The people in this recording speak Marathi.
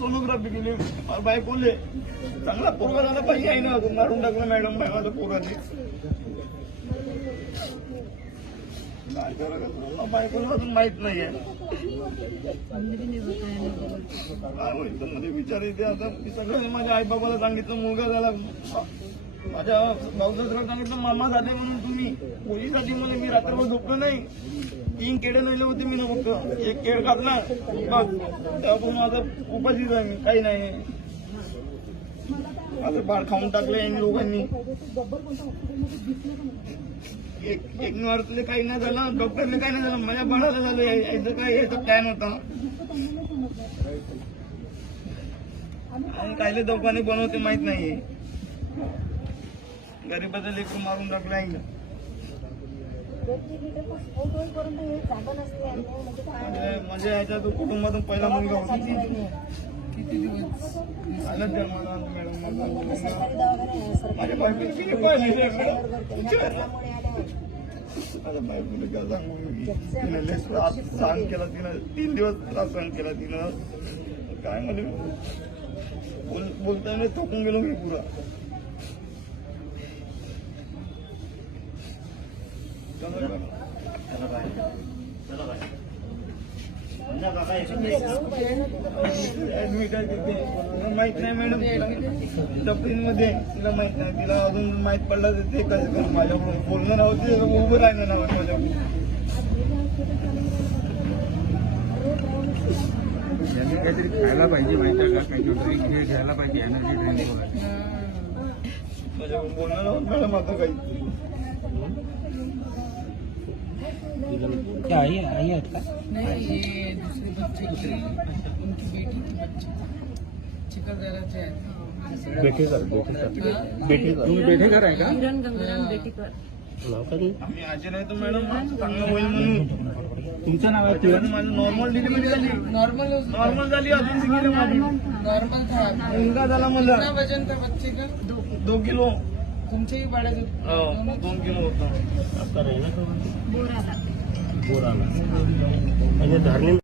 सोनोग्राफी केली. मला बाई बोलले चांगला पोरगा झाला पाहिजे आहे ना, अजून मारून टाकलं मॅडम माझा पोराने. काय करायला बायकोला अजून माहित नाहीये काय होईल. मध्ये विचार येते आता की सगळं माझ्या आई बाबाला सांगितलं मुलगा झाला, माझ्या भाऊसासऱ्याला सांगितलं मामा झाले म्हणून तुम्ही पोलीसाठी. मला मी रात्रभर झोपलो नाही. 3 केळे नेले होते मी ना, फक्त 1 केळ खाल्ला बस. तेव्हापासून माझं उपाशीच आहे मी, काही नाही. आता बाळ खाऊन टाकलं यांनी लोकांनी. एक नर्सले काही नाही झालं, डॉक्टरने काही नाही झालं, माझ्या बाळाला झालं. यायचं काय याचा प्लॅन होता आणि कायले दोघांनी बनवते माहित नाहीये. गरीबाचं लेकरू मारून टाकलं आहे. म्हणजे याच्यात कुटुंबातून पहिला मुलगा होता. किती दिवस आलं जन्माला मॅडम. माझ्या बायकोने किती पाहिजे माझ्या बायकोने काय सांगू. तिने लय सहन केला, तिनं 3 दिवस सहन केला तिनं. काय म्हणजे बोलताना थकून गेलो मी पुरा. ऍडमिट आहे तिथे माहित नाही मॅडम. मध्ये तिला माहित नाही. तिला अजून माहित पडलं तर ते कसं करू. माझ्याकडून बोलणं नव्हते, उभं राहिलं नव्हतं माझ्याकडून. त्यांनी काहीतरी खायला पाहिजे माहिती आहे का, काहीतरी ड्रिंक घ्यायला पाहिजे, एनर्जी ड्रिंक वगैरे. माझ्याकडून बोलणं नव्हतं मॅडम. आता काही क्या आई आहेत का? नहीं, ये दूसरे बच्चे की उनकी बेटी की बच्चे चिखलदराचे आहेत. बेटेकर तुम्ही बेठेकर आहे का? आम्ही आजी नाही तर मॅडम चांगलं होईल म्हणून. तुमचं नाव आहे किरण? माझं नॉर्मल डिलिव्हरी झाली. नॉर्मल झाली अजून सिंगल माझी. नॉर्मल था. मुलगा झाला मला. कितना वजन था बच्चे का? 2 किलो. तुमचे ही बड़े थे. 2 किलो होता. बोराला म्हणजे धार्मिक